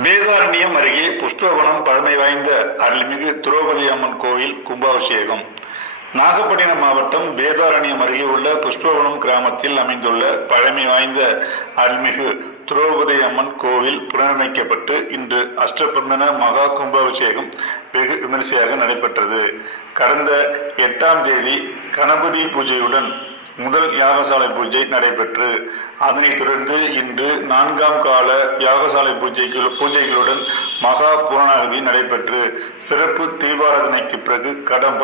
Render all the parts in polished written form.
வேதாரண்யம் அருகே புஷ்பவனம் பழமை வாய்ந்த அருள்மிகு திரௌபதி அம்மன் கோவில் கும்பாபிஷேகம். நாகப்பட்டினம் மாவட்டம் வேதாரண்யம் அருகே உள்ள புஷ்பவனம் கிராமத்தில் அமைந்துள்ள பழமை வாய்ந்த அருள்மிகு திரௌபதி அம்மன் கோவில் புனரமைக்கப்பட்டு இன்று அஷ்டபந்தன மகா கும்பாபிஷேகம் வெகு விமரிசையாக நடைபெற்றது. கடந்த 8ஆம் தேதி கணபதி பூஜையுடன் முதல் யாகசாலை பூஜை நடைபெற்று அதனைத் தொடர்ந்து இன்று 4ஆம் கால யாகசாலை பூஜைகளுடன் மகா பூரணாகதி நடைபெற்று சிறப்பு தீபாராதனைக்கு பிறகு கடம்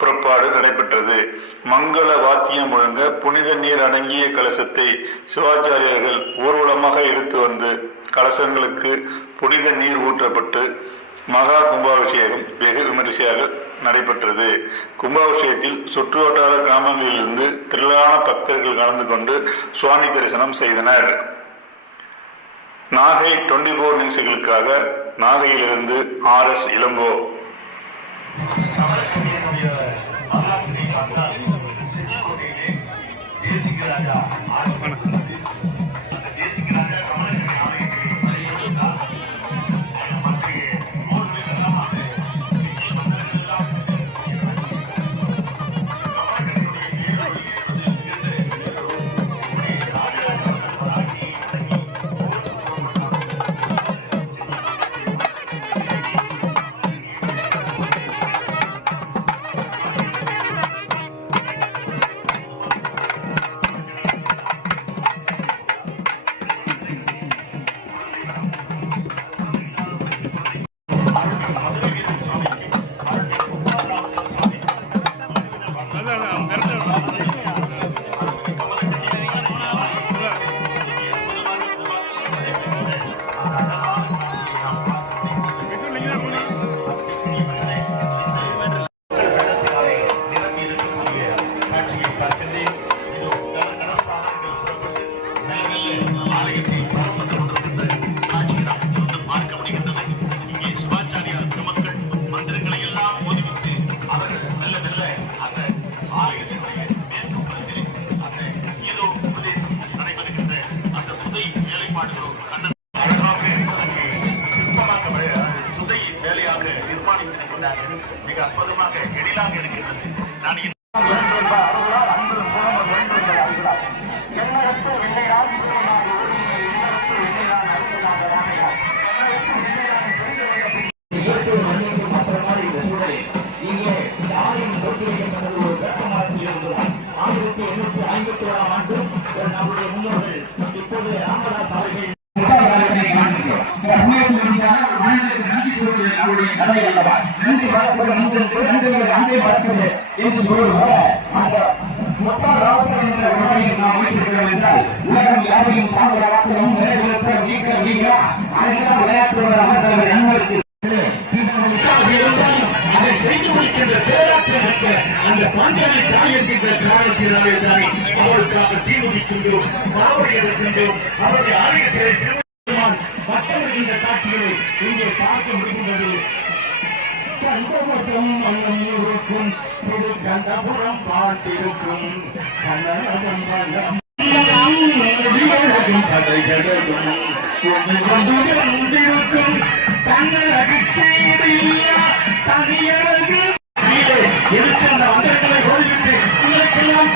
புறப்பாடு நடைபெற்றது. மங்கள வாத்தியம் முழங்க புனித நீர் அடங்கிய கலசத்தை சிவாச்சாரியர்கள் ஊர்வலமாக எடுத்து வந்து கலசங்களுக்கு புனித நீர் ஊற்றப்பட்டு மகா கும்பாபிஷேகம் வெகு விமரிசையாக நடைபெற்றது. கும்பாபிஷேகத்தில் சுற்றுவட்டார கிராமங்களிலிருந்து திரளான பக்தர்கள் கலந்து கொண்டு சுவாமி தரிசனம் செய்தனர். நாகை 24 நியூஸ்களுக்காக நாகையிலிருந்து RS இளங்கோ. மிக அற்புதமாக எளிதாக இருக்கிறது. நான் நம்முடைய முன்னோர்கள் இப்போது ராமதாஸ் அவர்கள் அவருடைய கதை அல்லவா நன்றி பார்க்கிறது என்று சொல்வது அந்த மொத்த என்ற உணவையும் நாம் வைத்திருக்கிறோம் என்றால் உலகம் யாரையும் பாதுகாக்கவும் நீக்கிறா அதெல்லாம் விளையாட்டு நண்பருக்கு அதை செய்து முடிக்கின்ற பேராற்றலுக்கு அந்த பஞ்சனை தாயத்தின்ற காரணத்தினாலே தானே அவர்களுக்காக தீர்வுகின்றோம் பாவனை எடுக்கின்றோம் அவருடைய ஆலயத்திலே மற்றவர்கள் இந்த காட்சிகளை இங்கே பார்க்க முடிகின்றது. கண்டபுரம் மன்னூருக்கும் திரு கண்டபுரம் பாட்டிருக்கும் கண்ணகம் சதைகளுக்கும் கொண்டிருக்கும் தன்னழகுக்கு தனியழகு எதுக்கு அந்த வந்தர்களை ஓடிவிட்டு உங்களுக்கெல்லாம்